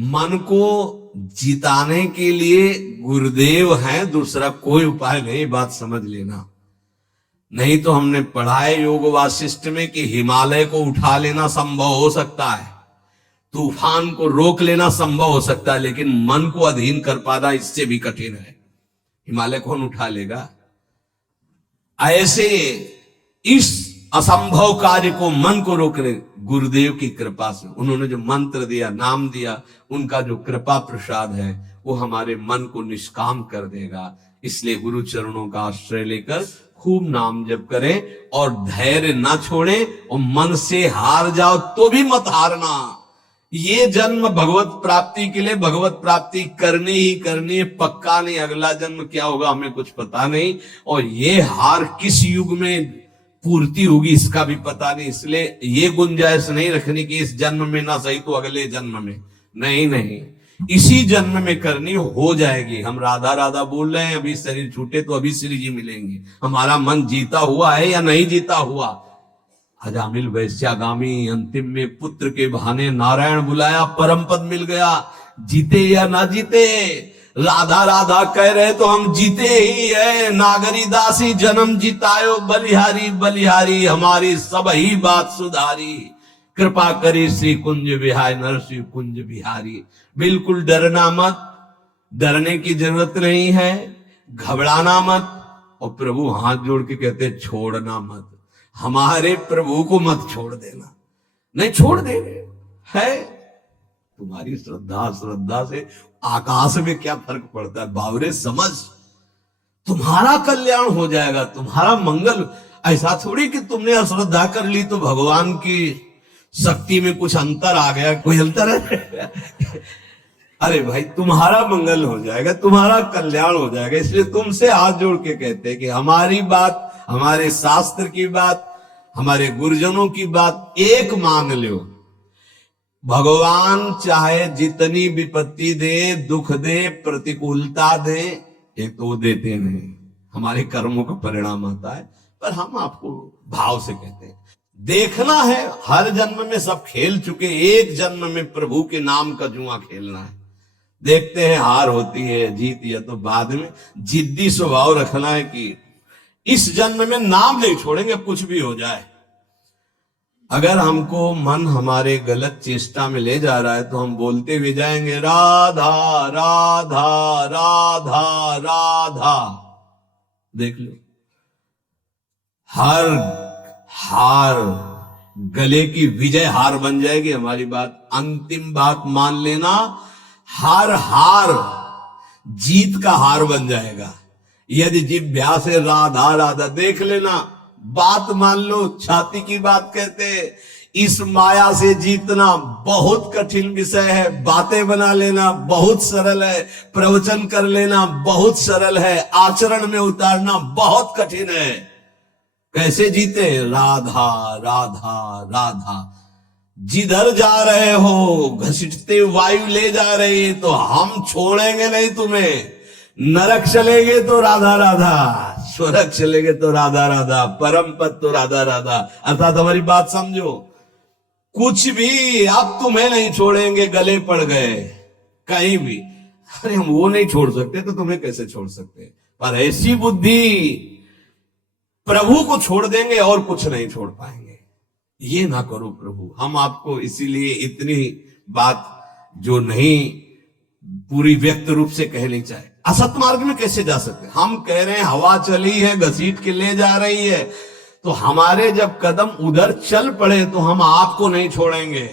मन को जिताने के लिए गुरुदेव हैं, दूसरा कोई उपाय नहीं, बात समझ लेना। नहीं तो हमने पढ़ा है योग वासिष्ठ में कि हिमालय को उठा लेना संभव हो सकता है, तूफान को रोक लेना संभव हो सकता है, लेकिन मन को अधीन कर पाना इससे भी कठिन है। हिमालय कौन उठा लेगा? ऐसे इस असंभव कार्य को, मन को रोकने, गुरुदेव की कृपा से, उन्होंने जो मंत्र दिया, नाम दिया, उनका जो कृपा प्रसाद है वो हमारे मन को निष्काम कर देगा। इसलिए गुरु चरणों का आश्रय लेकर खूब नाम जप करें और धैर्य ना छोड़ें, और मन से हार जाओ तो भी मत हारना। ये जन्म भगवत प्राप्ति के लिए भगवत प्राप्ति करनी ही करनी है, पक्का नहीं अगला जन्म क्या होगा हमें कुछ पता नहीं, और ये हार किस युग में पूर्ति होगी इसका भी पता नहीं। इसलिए ये गुंजाइश नहीं रखनी कि इस जन्म में ना सही तो अगले जन्म में, नहीं नहीं, इसी जन्म में करनी हो जाएगी। हम राधा राधा बोल रहे हैं, अभी शरीर छूटे तो अभी श्री जी मिलेंगे। हमारा मन जीता हुआ है या नहीं जीता हुआ? अजामिल वैश्यागामी अंतिम में पुत्र के बहाने नारायण बुलाया, परम पद मिल गया। जीते या ना जीते, राधा राधा कह रहे तो हम जीते ही है। नागरी दासी जन्म जितायो, बलिहारी बलिहारी हमारी सब ही बात सुधारी। कृपा करी श्री कुंज विहाय नरसिंह कुंज बिहारी। बिल्कुल डरना मत, डरने की जरूरत नहीं है, घबराना मत। और प्रभु हाथ जोड़ के कहते छोड़ना मत, हमारे प्रभु को मत छोड़ देना। नहीं छोड़ देंगे, है तुम्हारी श्रद्धा, श्रद्धा से आकाश में क्या फर्क पड़ता है बावरे, समझ, तुम्हारा कल्याण हो जाएगा, तुम्हारा मंगल। ऐसा थोड़ी कि तुमने अश्रद्धा कर ली तो भगवान की शक्ति में कुछ अंतर आ गया, कोई अंतर है? अरे भाई तुम्हारा मंगल हो जाएगा, तुम्हारा कल्याण हो जाएगा। इसलिए तुमसे हाथ जोड़ के कहते हैं कि हमारी बात, हमारे शास्त्र की बात, हमारे गुरुजनों की बात एक मान लो। भगवान चाहे जितनी विपत्ति दे, दुख दे, प्रतिकूलता दे, एक तो वो देते नहीं, हमारे कर्मों का परिणाम आता है। पर हम आपको भाव से कहते हैं, देखना है, हर जन्म में सब खेल चुके, एक जन्म में प्रभु के नाम का जुआ खेलना है। देखते हैं हार होती है जीत, या तो बाद में जिद्दी स्वभाव रखना है कि इस जन्म में नाम नहीं छोड़ेंगे, कुछ भी हो जाए। अगर हमको मन हमारे गलत चेष्टा में ले जा रहा है तो हम बोलते हुए जाएंगे राधा राधा राधा राधा। देख लो, हर हार गले की विजय हार बन जाएगी हमारी बात। अंतिम बात मान लेना, हर हार जीत का हार बन जाएगा। यदि जिभ्या से राधा राधा, देख लेना, बात मान लो, छाती की बात कहते। इस माया से जीतना बहुत कठिन विषय है, बातें बना लेना बहुत सरल है, प्रवचन कर लेना बहुत सरल है, आचरण में उतारना बहुत कठिन है। कैसे जीते? राधा राधा राधा। जिधर जा रहे हो घसीटते वायु ले जा रही है, तो हम छोड़ेंगे नहीं तुम्हें। नरक चलेंगे तो राधा राधा, स्वर्ग चलेंगे तो राधा राधा, परम पद तो राधा राधा। अर्थात हमारी बात समझो, कुछ भी अब तुम्हें नहीं छोड़ेंगे, गले पड़ गए कहीं भी। अरे हम वो नहीं छोड़ सकते तो तुम्हें कैसे छोड़ सकते? पर ऐसी बुद्धि, प्रभु को छोड़ देंगे और कुछ नहीं छोड़ पाएंगे। ये ना करो प्रभु। हम आपको इसीलिए इतनी बात जो नहीं पूरी व्यक्त रूप से कह नहीं चाहे, असत मार्ग में कैसे जा सकते? हम कह रहे हैं हवा चली है, घसीट के ले जा रही है, तो हमारे जब कदम उधर चल पड़े तो हम आपको नहीं छोड़ेंगे।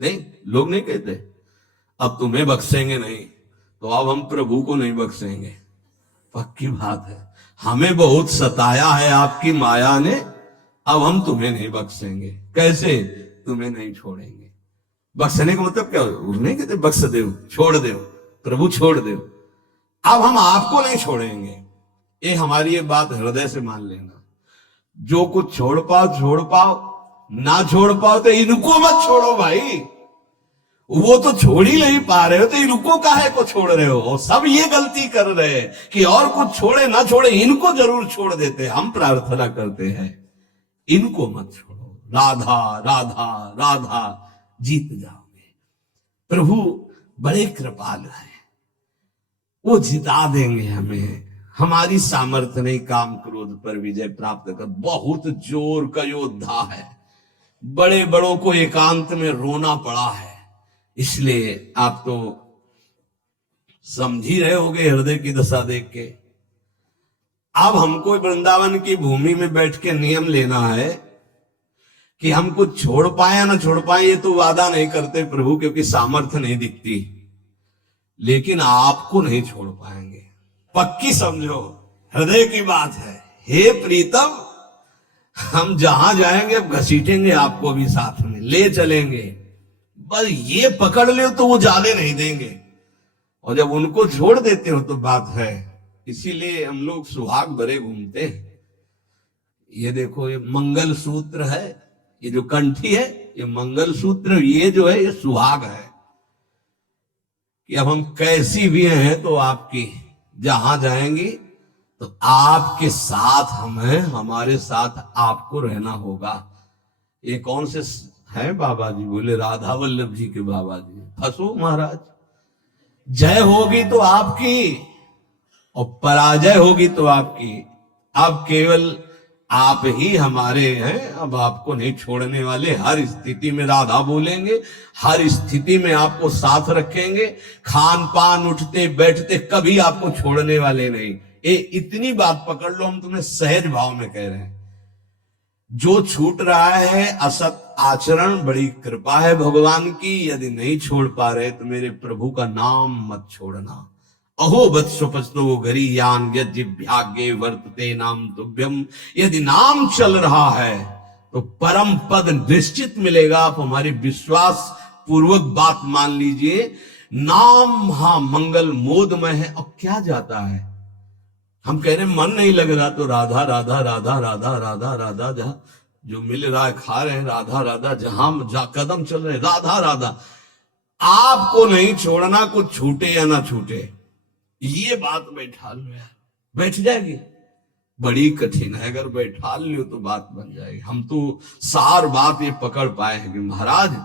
नहीं, लोग नहीं कहते अब तुम्हें बख्शेंगे नहीं, तो अब हम प्रभु को नहीं बख्शेंगे। पक्की बात है, हमें बहुत सताया है आपकी माया ने, अब हम तुम्हें नहीं बख्शेंगे। कैसे? तुम्हें नहीं छोड़ेंगे। बख्शने का मतलब क्या? नहीं कहते बख्श दो, छोड़ दो, प्रभु छोड़ दो। अब हम आपको नहीं छोड़ेंगे। ये हमारी ये बात हृदय से मान लेना। जो कुछ छोड़ पाओ, ना छोड़ पाओ तो इनको मत छोड़ो भाई। वो तो छोड़ ही नहीं पा रहे हो तो इनको काहे को छोड़ रहे हो? और सब ये गलती कर रहे हैं कि और कुछ छोड़े ना छोड़े, इनको जरूर छोड़ देते। हम प्रार्थना करते हैं इनको मत छोड़ो। राधा राधा राधा, जीत जाओगे। प्रभु बड़े कृपालु हैं, वो जिता देंगे हमें। हमारी सामर्थ्य नहीं काम क्रोध पर विजय प्राप्त कर, बहुत जोर का योद्धा है, बड़े बड़ों को एकांत में रोना पड़ा है। इसलिए आप तो समझ ही रहे होगे हृदय की दशा देख के। अब हमको वृंदावन की भूमि में बैठ के नियम लेना है कि हम कुछ छोड़ पाए या ना छोड़ पाए, ये तो वादा नहीं करते प्रभु, क्योंकि सामर्थ्य नहीं दिखती, लेकिन आपको नहीं छोड़ पाएंगे, पक्की समझो, हृदय की बात है। हे प्रीतम, हम जहां जाएंगे अब घसीटेंगे आपको भी साथ में ले चलेंगे, बस ये पकड़ ले तो वो जाने नहीं देंगे, और जब उनको छोड़ देते हो तो बात है। इसीलिए हम लोग सुहाग भरे घूमते हैं। ये देखो, ये मंगल सूत्र है, ये जो कंठी है ये मंगल सूत्र, ये जो है ये सुहाग है कि अब हम कैसी भी हैं तो आपकी, जहां जाएंगी तो आपके साथ हम हैं, हमारे साथ आपको रहना होगा। ये कौन से हैं बाबा जी? बोले राधा वल्लभ जी के बाबा जी। फंसो महाराज, जय होगी तो आपकी और पराजय होगी तो आपकी। अब केवल आप ही हमारे हैं, अब आपको नहीं छोड़ने वाले। हर स्थिति में राधा बोलेंगे, हर स्थिति में आपको साथ रखेंगे, खान पान उठते बैठते कभी आपको छोड़ने वाले नहीं। ये इतनी बात पकड़ लो, हम तुम्हें सहज भाव में कह रहे हैं। जो छूट रहा है असत आचरण, बड़ी कृपा है भगवान की। यदि नहीं छोड़ पा रहे तो मेरे प्रभु का नाम मत छोड़ना। अहो वत्सोपस्तो गरी यान यज्ञ वर्तते नाम तुभ्यम। यदि नाम चल रहा है तो परम पद निश्चित मिलेगा। आप हमारी विश्वास पूर्वक बात मान लीजिए। नाम महामंगल मोदमय है। अब क्या जाता है, हम कह रहे मन नहीं लग रहा तो राधा राधा राधा राधा राधा राधा, जहां जो मिल रहा है खा रहे हैं, राधा राधा, जहां कदम चल रहे राधा राधा। आपको नहीं छोड़ना, कुछ छूटे या ना छूटे, ये बात बैठा लो यार, बैठ जाएगी। बड़ी कठिन है, अगर बैठा लो तो बात बन जाएगी। हम तो सार बात ये पकड़ पाए हैं कि महाराज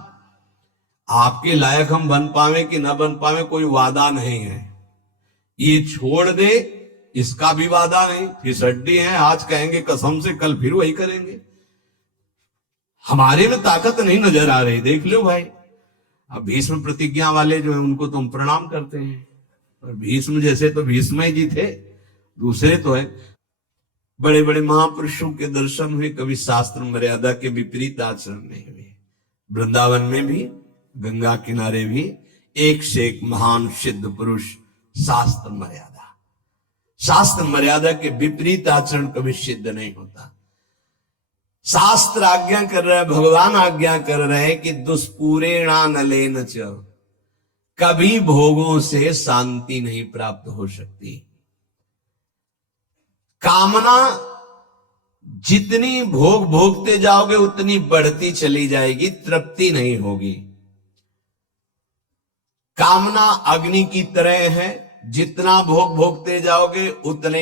आपके लायक हम बन पावे कि ना बन पावे कोई वादा नहीं है। ये छोड़ दे इसका भी वादा नहीं, फिसड्डी है, आज कहेंगे कसम से, कल फिर वही करेंगे। हमारे में ताकत नहीं नजर आ रही, देख लो भाई। अब भीष्म प्रतिज्ञा वाले जो है उनको तुम प्रणाम करते हैं, और भीष्म जैसे तो भीष्म जी थे, दूसरे तो है। बड़े बड़े महापुरुषों के दर्शन हुए, कभी शास्त्र मर्यादा के विपरीत आचरण नहीं हुए। वृंदावन में भी, गंगा किनारे भी एक से एक महान सिद्ध पुरुष। शास्त्र मर्यादा के विपरीत आचरण कभी सिद्ध नहीं होता। शास्त्र आज्ञा कर रहा है, भगवान आज्ञा कर रहे हैं कि दुष्पूरेणा नलेन च, कभी भोगों से शांति नहीं प्राप्त हो सकती। कामना जितनी भोगते जाओगे उतनी बढ़ती चली जाएगी, तृप्ति नहीं होगी। कामना अग्नि की तरह है, जितना भोगते जाओगे उतने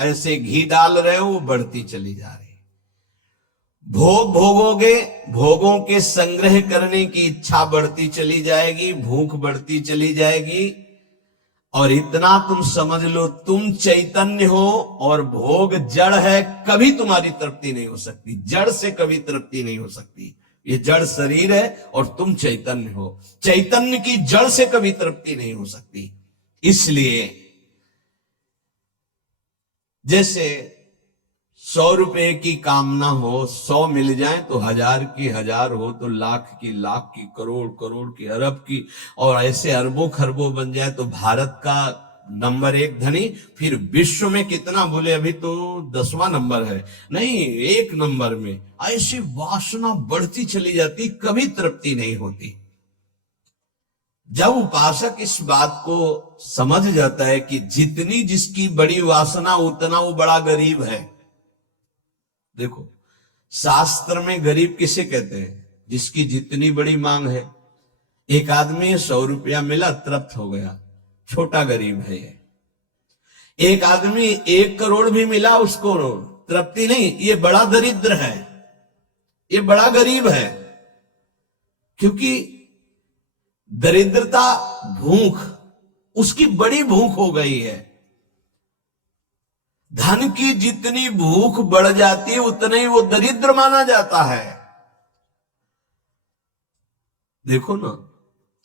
ऐसे घी डाल रहे हो, वो बढ़ती चली जा रही। भोगोगे, भोगों के संग्रह करने की इच्छा बढ़ती चली जाएगी, भूख बढ़ती चली जाएगी। और इतना तुम समझ लो, तुम चैतन्य हो और भोग जड़ है, कभी तुम्हारी तृप्ति नहीं हो सकती। जड़ से कभी तृप्ति नहीं हो सकती। ये जड़ शरीर है और तुम चैतन्य हो, चैतन्य की जड़ से कभी तृप्ति नहीं हो सकती। इसलिए जैसे 100 रुपए की कामना हो, 100 मिल जाए तो 1000 की 1000 हो तो लाख की लाख की, करोड़ की, अरब की, और ऐसे अरबों खरबों बन जाए तो भारत का नंबर 1 धनी। फिर विश्व में कितना बोले, अभी तो 10वां नंबर है, नहीं 1 नंबर में। ऐसी वासना बढ़ती चली जाती, कभी तृप्ति नहीं होती। जब उपासक इस बात को समझ जाता है कि जितनी जिसकी बड़ी वासना उतना वो बड़ा गरीब है। देखो शास्त्र में गरीब किसे कहते हैं? जिसकी जितनी बड़ी मांग है। एक आदमी 100 रुपया मिला, तृप्त हो गया, छोटा गरीब है ये। एक आदमी 1 करोड़ भी मिला, उसको तृप्ति नहीं, ये बड़ा दरिद्र है, ये बड़ा गरीब है। क्योंकि दरिद्रता भूख, उसकी बड़ी भूख हो गई है। धन की जितनी भूख बढ़ जाती है उतना ही वो दरिद्र माना जाता है। देखो ना,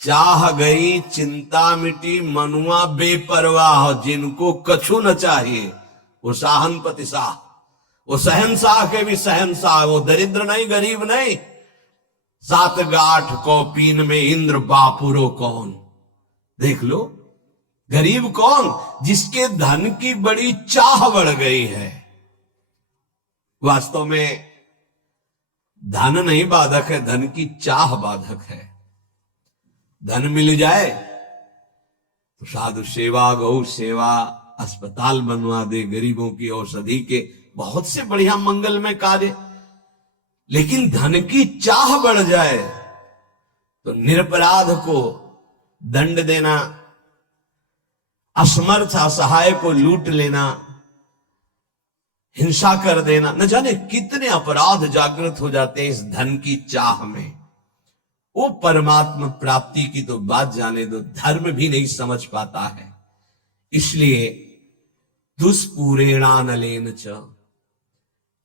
चाह गई चिंता मिटी मनुआ बेपरवाह, जिनको कछु न चाहिए वो साहनपति साह, वो शहनशाह के भी शहनशाह, वो दरिद्र नहीं गरीब नहीं। सात गाठ कौपीन में इंद्र बापुरो कौन, देख लो गरीब कौन, जिसके धन की बड़ी चाह बढ़ गई है। वास्तव में धन नहीं बाधक है, धन की चाह बाधक है। धन मिल जाए तो साधु सेवा, गौ सेवा, अस्पताल बनवा दे, गरीबों की औषधि के बहुत से बढ़िया मंगलमय कार्य, लेकिन धन की चाह बढ़ जाए तो निरपराध को दंड देना, असमर्थ असहाय को लूट लेना, हिंसा कर देना, न जाने कितने अपराध जागृत हो जाते हैं इस धन की चाह में। वो परमात्मा प्राप्ति की तो बात जाने दो, धर्म भी नहीं समझ पाता है। इसलिए दुष्पूरेणानलेन च,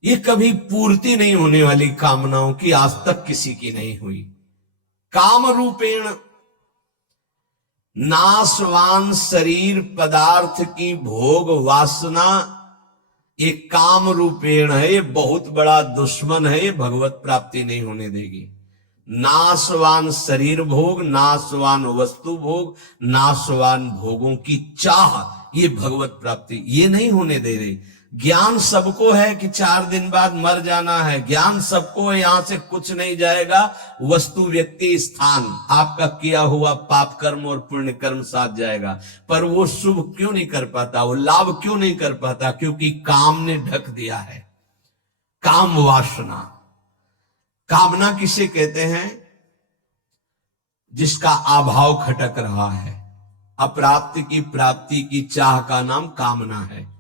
ये कभी पूर्ति नहीं होने वाली कामनाओं की आज तक किसी की नहीं हुई। काम रूपेण, नाशवान शरीर पदार्थ की भोग वासना, ये काम रूपेण है, ये बहुत बड़ा दुश्मन है, ये भगवत प्राप्ति नहीं होने देगी। नाशवान शरीर भोग, नाशवान वस्तु भोग, नाशवान भोगों की चाह, ये भगवत प्राप्ति ये नहीं होने दे रही। ज्ञान सबको है कि 4 दिन बाद मर जाना है, ज्ञान सबको है, यहां से कुछ नहीं जाएगा, वस्तु व्यक्ति स्थान आपका किया हुआ पाप कर्म और पुण्य कर्म साथ जाएगा। पर वो शुभ क्यों नहीं कर पाता, वो लाभ क्यों नहीं कर पाता, क्योंकि काम ने ढक दिया है। काम वासना, कामना किसे कहते हैं, जिसका अभाव खटक रहा है। अप्राप्ति की प्राप्ति की चाह का नाम कामना है।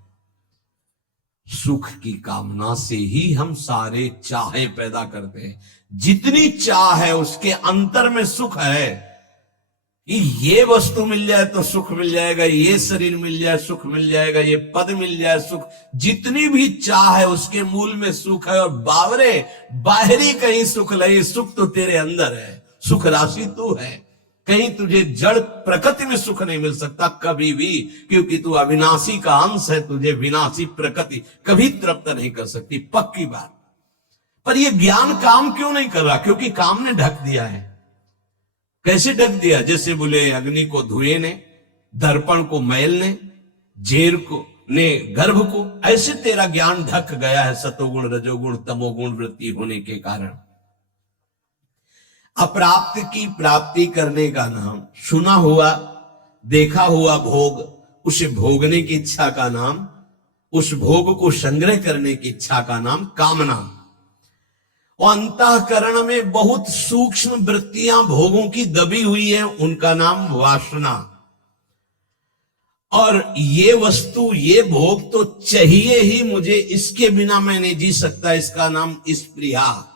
सुख की कामना से ही हम सारे चाहे पैदा करते हैं। जितनी चाह है उसके अंतर में सुख है कि ये वस्तु मिल जाए तो सुख मिल जाएगा, ये शरीर मिल जाए सुख मिल जाएगा, ये पद मिल जाए सुख। जितनी भी चाह है उसके मूल में सुख है। और बावरे बाहरी कहीं सुख नहीं, सुख तो तेरे अंदर है, सुख राशि तू है। कहीं तुझे जड़ प्रकृति में सुख नहीं मिल सकता कभी भी, क्योंकि तू अविनाशी का अंश है। तुझे विनाशी प्रकृति कभी तृप्त नहीं कर सकती, पक्की बात। पर यह ज्ञान काम क्यों नहीं कर रहा, क्योंकि काम ने ढक दिया है। कैसे ढक दिया, जैसे बोले अग्नि को धुएं ने, दर्पण को मैल ने, जेर को ने गर्भ को, ऐसे तेरा ज्ञान ढक गया है सतोगुण रजोगुण तमोगुण वृत्ति होने के कारण। अप्राप्त की प्राप्ति करने का नाम, सुना हुआ देखा हुआ भोग, उसे भोगने की इच्छा का नाम, उस भोग को संग्रह करने की इच्छा का नाम कामना। और अंतःकरण में बहुत सूक्ष्म वृत्तियां भोगों की दबी हुई है, उनका नाम वासना। और ये वस्तु ये भोग तो चाहिए ही मुझे, इसके बिना मैं नहीं जी सकता, इसका नाम स्पृहा।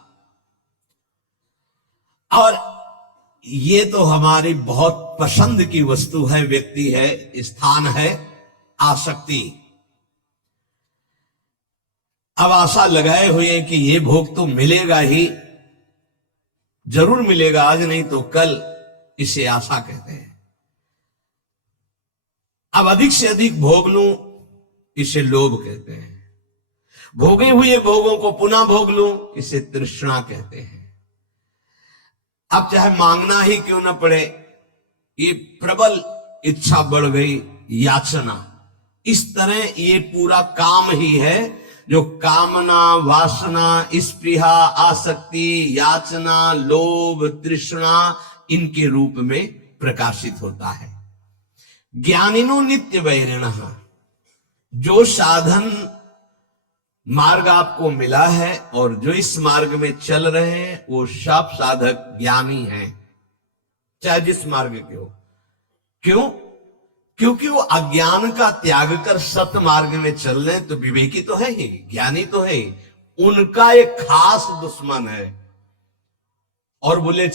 और ये तो हमारी बहुत पसंद की वस्तु है, व्यक्ति है, स्थान है, आसक्ति। अब आशा लगाए हुए हैं कि ये भोग तो मिलेगा ही, जरूर मिलेगा, आज नहीं तो कल, इसे आशा कहते हैं। अब अधिक से अधिक भोग लूं, इसे लोभ कहते हैं। भोगे हुए भोगों को पुनः भोग लूं, इसे तृष्णा कहते हैं। अब चाहे मांगना ही क्यों ना पड़े, ये प्रबल इच्छा बढ़ गई, याचना। इस तरह ये पूरा काम ही है जो कामना, वासना, स्पृहा, आसक्ति, याचना, लोभ, तृष्णा, इनके रूप में प्रकाशित होता है। ज्ञानिनो नित्य वैरिणः, जो साधन मार्ग आपको मिला है और जो इस मार्ग में चल रहे हैं वो सब साधक ज्ञानी हैं, चाहे जिस मार्ग के हो। क्यों? क्योंकि वो अज्ञान का त्याग कर सत्य मार्ग में चल रहे हैं, तो विवेकी तो है ही, ज्ञानी तो है ही। उनका एक खास दुश्मन है। और बोले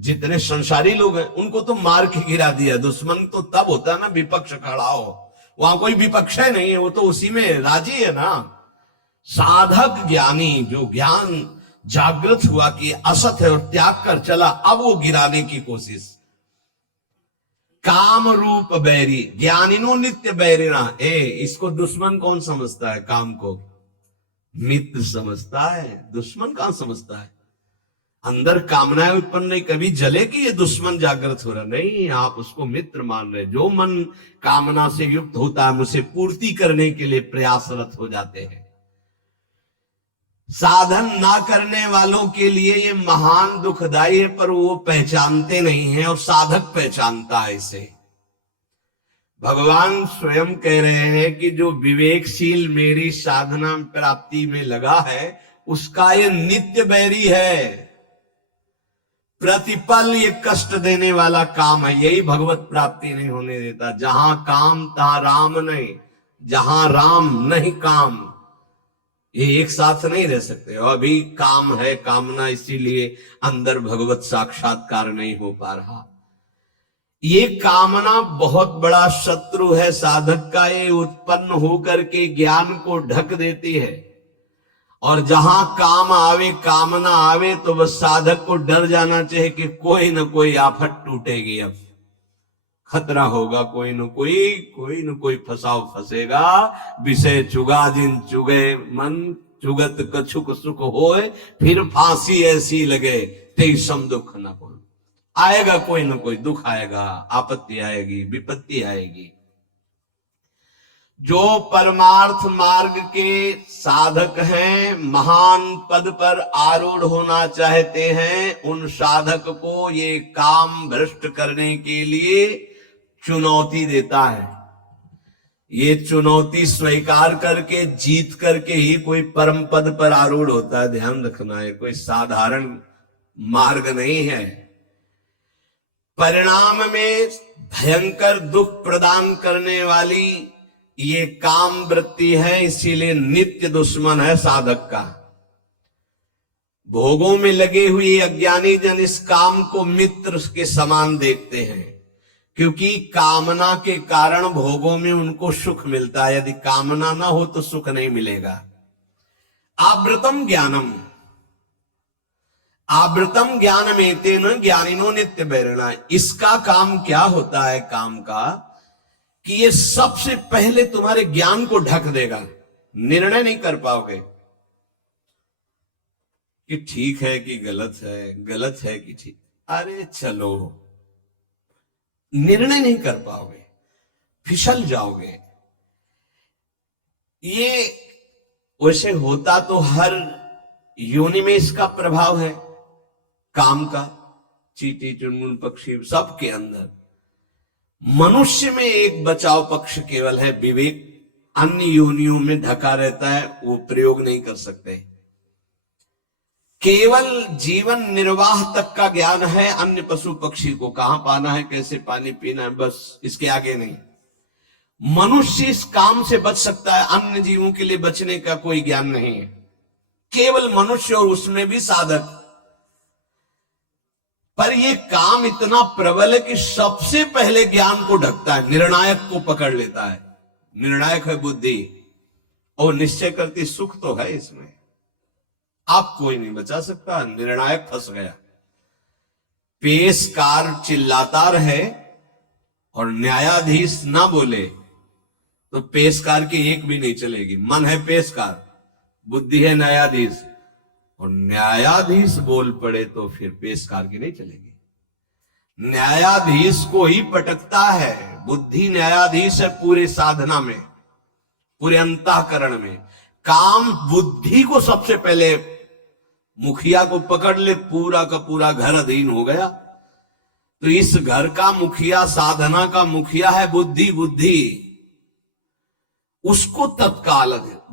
जितने संसारी लोग हैं उनको तो मार के गिरा दिया। दुश्मन तो तब होता है ना विपक्ष खड़ा हो, वहां कोई विपक्ष है नहीं है, वो तो उसी में राजी है ना। साधक ज्ञानी जो ज्ञान जागृत हुआ कि असत है और त्याग कर चला, अब वो गिराने की कोशिश। काम रूप बैरी ज्ञानिनो नित्य बैरिना, इसको दुश्मन कौन समझता है? काम को मित्र समझता है, दुश्मन कहां समझता है? अंदर कामनाएं उत्पन्न नहीं, कभी जले कि ये दुश्मन जागृत हो रहा, नहीं, आप उसको मित्र मान रहे। जो मन कामना से युक्त होता है उसे पूर्ति करने के लिए प्रयासरत हो जाते हैं। साधन ना करने वालों के लिए ये महान दुखदाई है, पर वो पहचानते नहीं हैं और साधक पहचानता है इसे। भगवान स्वयं कह रहे हैं कि जो विवेकशील मेरी साधना प्राप्ति में लगा है उसका ये नित्य बैरी है। प्रतिपल ये कष्ट देने वाला काम है, यही भगवत प्राप्ति नहीं होने देता। जहां काम तहां राम नहीं, जहां राम नहीं काम, ये एक साथ नहीं रह सकते। और अभी काम है, कामना, इसीलिए अंदर भगवत साक्षात्कार नहीं हो पा रहा। ये कामना बहुत बड़ा शत्रु है साधक का, ये उत्पन्न होकर के ज्ञान को ढक देती है। और जहां काम आवे, कामना आवे, तो बस साधक को डर जाना चाहिए कि कोई न कोई आफत टूटेगी, अब खतरा होगा, कोई न कोई फसाव फंसेगा। विषय चुगा जिन चुगे मन, चुगत कछुक सुख होए, फिर फांसी ऐसी लगे ते सम दुख न बोल। आएगा कोई न कोई दुख आएगा, आपत्ति आएगी, विपत्ति आएगी। जो परमार्थ मार्ग के साधक हैं, महान पद पर आरूढ़ होना चाहते हैं, उन साधक को ये काम भ्रष्ट करने के लिए चुनौती देता है। ये चुनौती स्वीकार करके, जीत करके ही कोई परम पद पर आरूढ़ होता है। ध्यान रखना है, कोई साधारण मार्ग नहीं है। परिणाम में भयंकर दुख प्रदान करने वाली ये काम वृत्ति है, इसीलिए नित्य दुश्मन है साधक का। भोगों में लगे हुए अज्ञानी जन इस काम को मित्र के समान देखते हैं, क्योंकि कामना के कारण भोगों में उनको सुख मिलता है। यदि कामना ना हो तो सुख नहीं मिलेगा। आवृतम ज्ञानम, आवृतम ज्ञान में तेन ज्ञानिनो नित्य बैरिणा। इसका काम क्या होता है? काम का कि ये सबसे पहले तुम्हारे ज्ञान को ढक देगा। निर्णय नहीं कर पाओगे कि ठीक है कि गलत है, गलत है कि ठीक, अरे चलो, निर्णय नहीं कर पाओगे, फिसल जाओगे। ये वैसे होता तो हर योनि में इसका प्रभाव है, काम का, चींटी चुनमुन पक्षी सबके अंदर। मनुष्य में एक बचाव पक्ष केवल है, विवेक। अन्य योनियों में ढका रहता है, वो प्रयोग नहीं कर सकते। केवल जीवन निर्वाह तक का ज्ञान है। अन्य पशु पक्षी को कहां पाना है, कैसे पानी पीना है, बस इसके आगे नहीं। मनुष्य इस काम से बच सकता है, अन्य जीवों के लिए बचने का कोई ज्ञान नहीं है। केवल मनुष्य, और उसमें भी साधक। पर यह काम इतना प्रबल है कि सबसे पहले ज्ञान को ढकता है, निर्णायक को पकड़ लेता है। निर्णायक है बुद्धि, और निश्चय करती सुख तो है इसमें। आप कोई नहीं बचा सकता, निर्णायक फंस गया। पेशकार चिल्लाता रहे और न्यायाधीश ना बोले तो पेशकार की एक भी नहीं चलेगी। मन है पेशकार, बुद्धि है न्यायाधीश, और न्यायाधीश बोल पड़े तो फिर पेशकार की नहीं चलेगी। न्यायाधीश को ही पटकता है। बुद्धि न्यायाधीश है पूरे साधना में, पूरे अंतःकरण में। काम बुद्धि को सबसे पहले, मुखिया को पकड़ ले, पूरा का पूरा घर अधीन हो गया। तो इस घर का मुखिया, साधना का मुखिया है बुद्धि। बुद्धि उसको तत्काल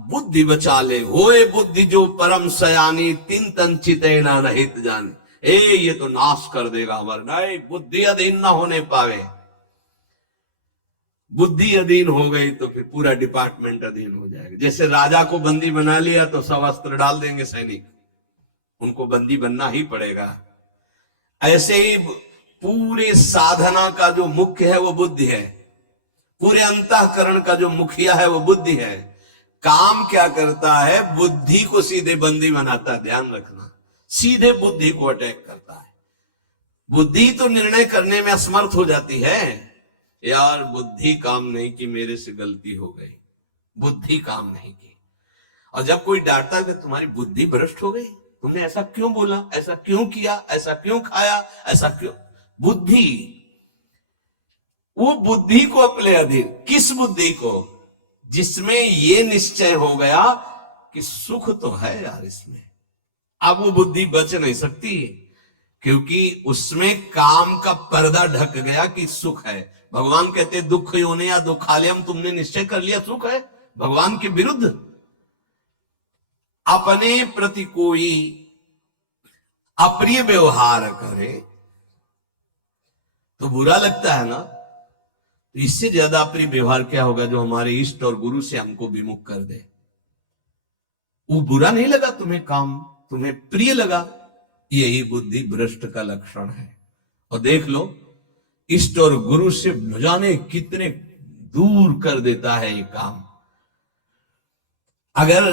बुद्धि बचा ले। होए बुद्धि जो परम सयानी, तीन तन चितेना रहित जाने। ये तो नाश कर देगा हमारे, नहीं, बुद्धि अधीन ना होने पावे। बुद्धि अधीन हो गई तो फिर पूरा डिपार्टमेंट अधीन हो जाएगा। जैसे राजा को बंदी बना लिया तो सब अस्त्र डाल देंगे सैनिक, उनको बंदी बनना ही पड़ेगा। ऐसे ही पूरे साधना का जो मुख्य है वो बुद्धि है, पूरे अंतःकरण का जो मुखिया है वो बुद्धि है। काम क्या करता है? बुद्धि को सीधे बंदी बनाता है, ध्यान रखना, सीधे बुद्धि को अटैक करता है। बुद्धि तो निर्णय करने में असमर्थ हो जाती है, यार बुद्धि काम नहीं की, मेरे से गलती हो गई, बुद्धि काम नहीं की। और जब कोई डांटता है कि तुम्हारी बुद्धि भ्रष्ट हो गई, तुमने ऐसा क्यों बोला, ऐसा क्यों किया, ऐसा क्यों खाया, ऐसा क्यों, बुद्धि, वो बुद्धि को अपने अधीन, किस बुद्धि को? जिसमें ये निश्चय हो गया कि सुख तो है यार इसमें। अब वो बुद्धि बच नहीं सकती, क्योंकि उसमें काम का पर्दा ढक गया कि सुख है। भगवान कहते दुख योने या दुखालयम, तुमने निश्चय कर लिया सुख है, भगवान के विरुद्ध। अपने प्रति कोई अप्रिय व्यवहार करे तो बुरा लगता है ना, तो इससे ज्यादा अप्रिय व्यवहार क्या होगा जो हमारे इष्ट और गुरु से हमको विमुख कर दे। वो बुरा नहीं लगा तुम्हें, काम तुम्हें प्रिय लगा, यही बुद्धि भ्रष्ट का लक्षण है। और देख लो इष्ट और गुरु से न जाने कितने दूर कर देता है ये काम। अगर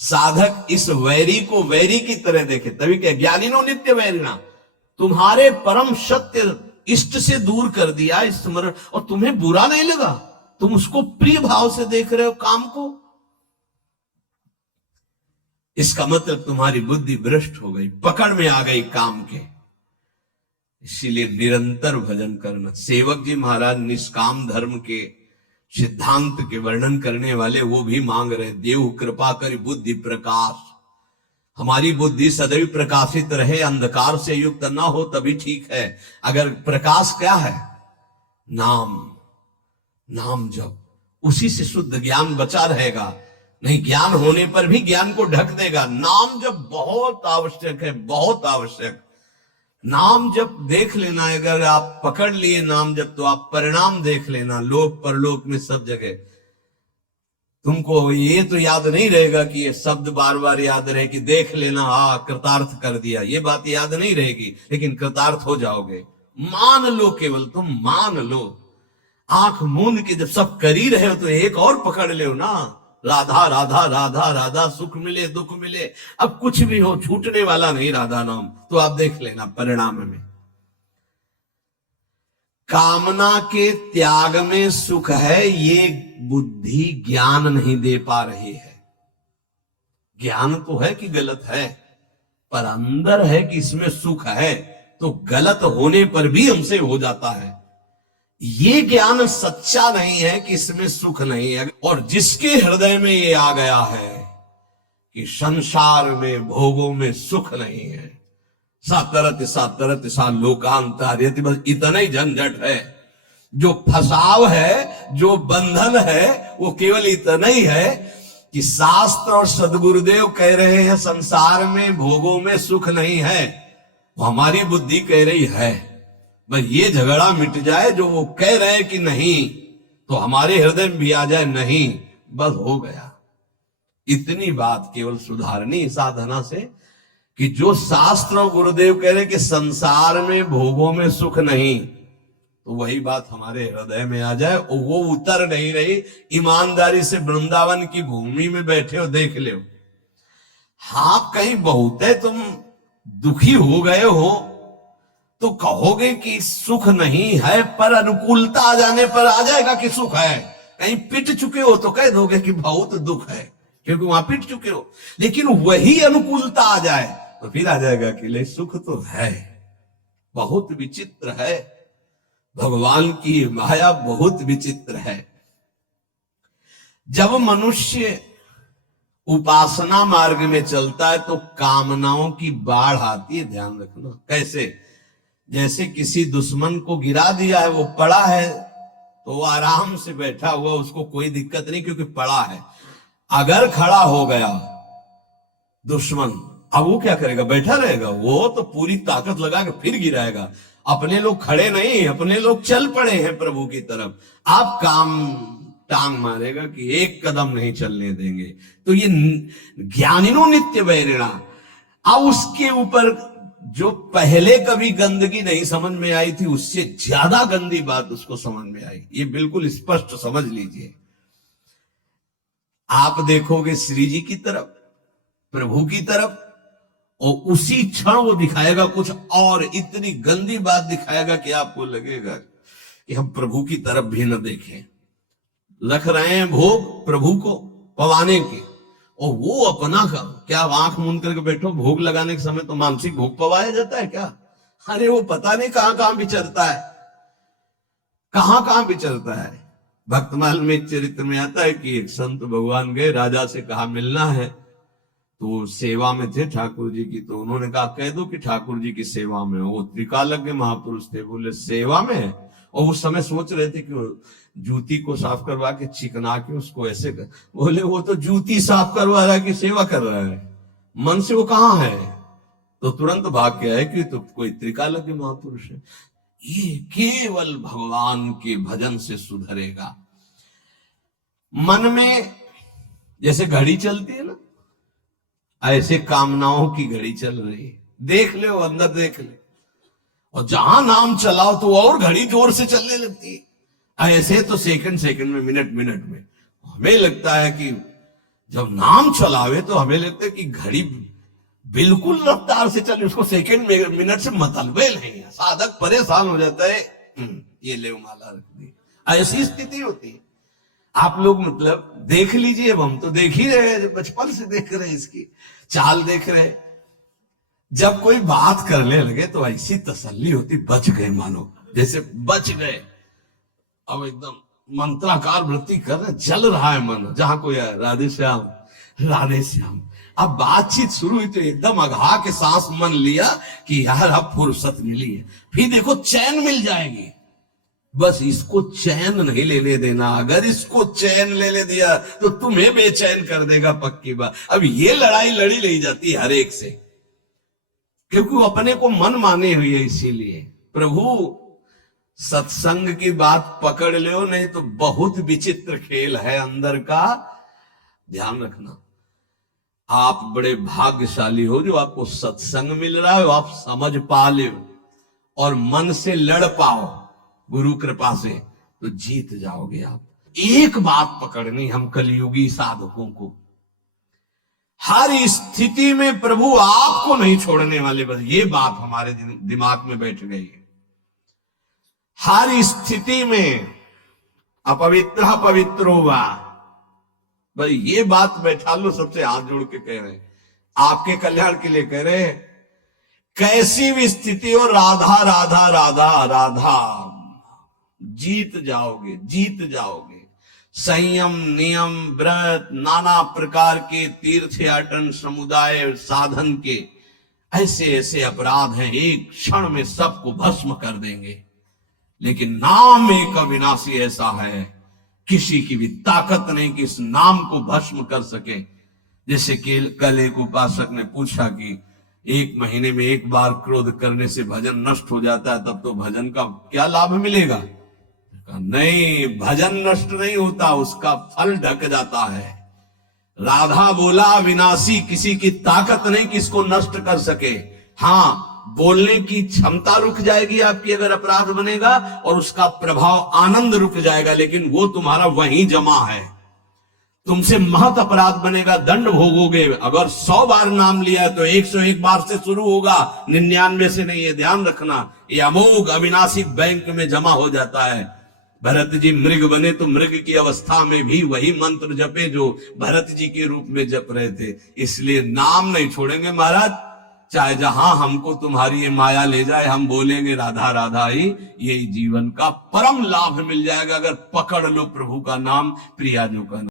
साधक इस वैरी को वैरी की तरह देखे, तभी क्या ज्ञानिनो नित्य वैरिणा, तुम्हारे परम सत्य इष्ट से दूर कर दिया स्मरण, और तुम्हें बुरा नहीं लगा, तुम उसको प्रिय भाव से देख रहे हो काम को, इसका मतलब तुम्हारी बुद्धि भ्रष्ट हो गई, पकड़ में आ गई काम के। इसीलिए निरंतर भजन करना। सेवक जी महाराज निष्काम धर्म के सिद्धांत के वर्णन करने वाले वो भी मांग रहे, देव कृपा कर बुद्धि प्रकाश, हमारी बुद्धि सदैव प्रकाशित रहे, अंधकार से युक्त ना हो तभी ठीक है। अगर प्रकाश क्या है? नाम, नाम जप, उसी से शुद्ध ज्ञान बचा रहेगा, नहीं ज्ञान होने पर भी ज्ञान को ढक देगा। नाम जप बहुत आवश्यक है, बहुत आवश्यक। नाम जप देख लेना, अगर आप पकड़ लिए नाम जप तो आप परिणाम देख लेना, लोक परलोक में सब जगह। तुमको ये तो याद नहीं रहेगा कि ये शब्द बार बार याद रहे कि देख लेना, हाँ कृतार्थ कर दिया, ये बात याद नहीं रहेगी, लेकिन कृतार्थ हो जाओगे। मान लो, केवल तुम मान लो, आंख मूंद के जब सब कर ही रहे हो तो एक और पकड़ लो ना, राधा राधा राधा राधा, सुख मिले दुख मिले, अब कुछ भी हो छूटने वाला नहीं राधा नाम, तो आप देख लेना परिणाम में। कामना के त्याग में सुख है, ये बुद्धि ज्ञान नहीं दे पा रही है। ज्ञान तो है कि गलत है, पर अंदर है कि इसमें सुख है, तो गलत होने पर भी हमसे हो जाता है। ये ज्ञान सच्चा नहीं है कि इसमें सुख नहीं है। और जिसके हृदय में ये आ गया है कि संसार में भोगों में सुख नहीं है, सातरत सा लोकांतर, बस इतना ही झंझट है। जो फसाव है, जो बंधन है, वो केवल इतना ही है कि शास्त्र और सदगुरुदेव कह रहे हैं संसार में भोगों में सुख नहीं है, हमारी बुद्धि कह रही है। बस ये झगड़ा मिट जाए, जो वो कह रहे हैं कि नहीं, तो हमारे हृदय में भी आ जाए नहीं, बस हो गया। इतनी बात केवल सुधारनी साधना से, कि जो शास्त्र और गुरुदेव कह रहे कि संसार में भोगों में सुख नहीं, तो वही बात हमारे हृदय में आ जाए। और वो उतर नहीं रही। ईमानदारी से वृंदावन की भूमि में बैठे हो, देख ले, हाँ कहीं बहुत है तुम दुखी हो गए हो तो कहोगे कि सुख नहीं है, पर अनुकूलता आ जाने पर आ जाएगा कि सुख है। कहीं पिट चुके हो तो कह दोगे कि बहुत दुख है, क्योंकि वहां पिट चुके हो। लेकिन वही अनुकूलता आ जाए तो फिर आ जाएगा कि ले सुख तो है। बहुत विचित्र है, भगवान की माया बहुत विचित्र है। जब मनुष्य उपासना मार्ग में चलता है तो कामनाओं की बाढ़ आती है, ध्यान रखना। कैसे? जैसे किसी दुश्मन को गिरा दिया है, वो पड़ा है तो वो आराम से बैठा हुआ, उसको कोई दिक्कत नहीं क्योंकि पड़ा है। अगर खड़ा हो गया दुश्मन, अब वो क्या करेगा? बैठा रहेगा? वो तो पूरी ताकत लगा के फिर गिराएगा। अपने लोग खड़े नहीं, अपने लोग चल पड़े हैं प्रभु की तरफ, आप काम टांग मारेगा कि एक कदम नहीं चलने देंगे। तो ये ज्ञानिनो नित्य वैरिणा। अब उसके ऊपर जो पहले कभी गंदगी नहीं समझ में आई थी उससे ज्यादा गंदी बात उसको समझ में आई। ये बिल्कुल स्पष्ट समझ लीजिए। आप देखोगे श्री जी की तरफ, प्रभु की तरफ, और उसी क्षण वो दिखाएगा कुछ और इतनी गंदी बात दिखाएगा कि आपको लगेगा कि हम प्रभु की तरफ भी न देखें। रख रहे हैं भोग प्रभु को पवाने के, और वो अपना क्या आंख मूंद करके बैठो, भोग लगाने के समय तो मानसिक भोग पवाया जाता है क्या? अरे वो पता नहीं कहां कहां विचरता है, कहां कहां विचरता है। भक्तमाल में चरित्र में आता है कि एक संत भगवान गए, राजा से कहा मिलना है, तो सेवा में थे ठाकुर जी की, तो उन्होंने कहा कह दो कि ठाकुर जी की सेवा में। वो त्रिकालज्ञ महापुरुष थे, बोले सेवा में है? और उस समय सोच रहे थे कि जूती को साफ करवा के चिकना के उसको ऐसे कर, बोले वो तो जूती साफ करवा रहा है कि सेवा कर रहा है, मन से वो कहां है? तो तुरंत भाग के आए कि तो कोई त्रिकालज्ञ महापुरुष है। ये केवल भगवान के भजन से सुधरेगा। मन में जैसे घड़ी चलती है ना, ऐसे कामनाओं की घड़ी चल रही है, देख ले वो अंदर देख ले, और जहां नाम चलाओ तो और घड़ी जोर से चलने लगती है। ऐसे तो सेकंड सेकंड में, मिनट मिनट में। हमें लगता है कि जब नाम चलावे तो हमें लगता है कि घड़ी बिल्कुल रफ्तार से चले, उसको सेकंड मिनट से मतलब नहीं है। साधक परेशान हो जाता है, ये ले माला रख दी, ऐसी स्थिति होती है। आप लोग मतलब देख लीजिए, अब हम तो देख ही रहे, बचपन से देख रहे, इसकी चाल देख रहे। जब कोई बात करने लगे तो ऐसी तसल्ली होती, बच गए, मानो जैसे बच गए। अब एकदम मंत्राकार वृत्ति कर रहे, चल रहा है मन, जहां कोई है राधे श्याम राधे श्याम। अब बातचीत शुरू हुई तो एकदम अघा के सांस मन लिया कि यार अब फुर्सत मिली है, फिर देखो चैन मिल जाएगी। बस इसको चैन नहीं लेने देना, अगर इसको चैन ले दिया तो तुम्हें बेचैन कर देगा, पक्की बात। अब ये लड़ाई लड़ी नहीं जाती हर एक से, क्योंकि वो अपने को मन माने हुई है। इसीलिए प्रभु सत्संग की बात पकड़ लो, नहीं तो बहुत विचित्र खेल है अंदर का, ध्यान रखना। आप बड़े भाग्यशाली हो जो आपको सत्संग मिल रहा है, आप समझ पा ले और मन से लड़ पाओ गुरु कृपा से, तो जीत जाओगे आप। एक बात पकड़नी हम कलियुगी साधकों को, हर स्थिति में प्रभु आपको नहीं छोड़ने वाले, बस ये बात हमारे दिमाग में बैठ गई है। हर स्थिति में अपवित्र पवित्र होगा, भाई ये बात बैठा लो, सबसे हाथ जोड़ के कह रहे हैं, आपके कल्याण के लिए कह रहे हैं। कैसी भी स्थिति हो, राधा राधा राधा राधा, जीत जाओगे, जीत जाओगे। संयम, नियम, व्रत, नाना प्रकार के तीर्थयाटन, समुदाय साधन के ऐसे ऐसे अपराध हैं, एक क्षण में सबको भस्म कर देंगे। लेकिन नाम एक अविनाशी ऐसा है, किसी की भी ताकत नहीं कि इस नाम को भस्म कर सके। जैसे कि कल एक उपासक ने पूछा कि एक महीने में एक बार क्रोध करने से भजन नष्ट हो जाता है, तब तो भजन का क्या लाभ मिलेगा? नहीं, भजन नष्ट नहीं होता, उसका फल ढक जाता है। राधा बोला विनाशी, किसी की ताकत नहीं कि इसको नष्ट कर सके। हाँ, बोलने की क्षमता रुक जाएगी आपकी अगर अपराध बनेगा, और उसका प्रभाव आनंद रुक जाएगा, लेकिन वो तुम्हारा वहीं जमा है। तुमसे महत अपराध बनेगा, दंड भोगोगे। अगर 100 बार नाम लिया तो 101 बार से शुरू होगा, 99 से नहीं, ये ध्यान रखना। ये अमोघ अविनाशी बैंक में जमा हो जाता है। भरत जी मृग बने तो मृग की अवस्था में भी वही मंत्र जपे जो भरत जी के रूप में जप रहे थे। इसलिए नाम नहीं छोड़ेंगे महाराज, चाहे जहां हमको तुम्हारी ये माया ले जाए, हम बोलेंगे राधा राधा ही, यही जीवन का परम लाभ मिल जाएगा अगर पकड़ लो प्रभु का नाम, प्रियाजों का नाम।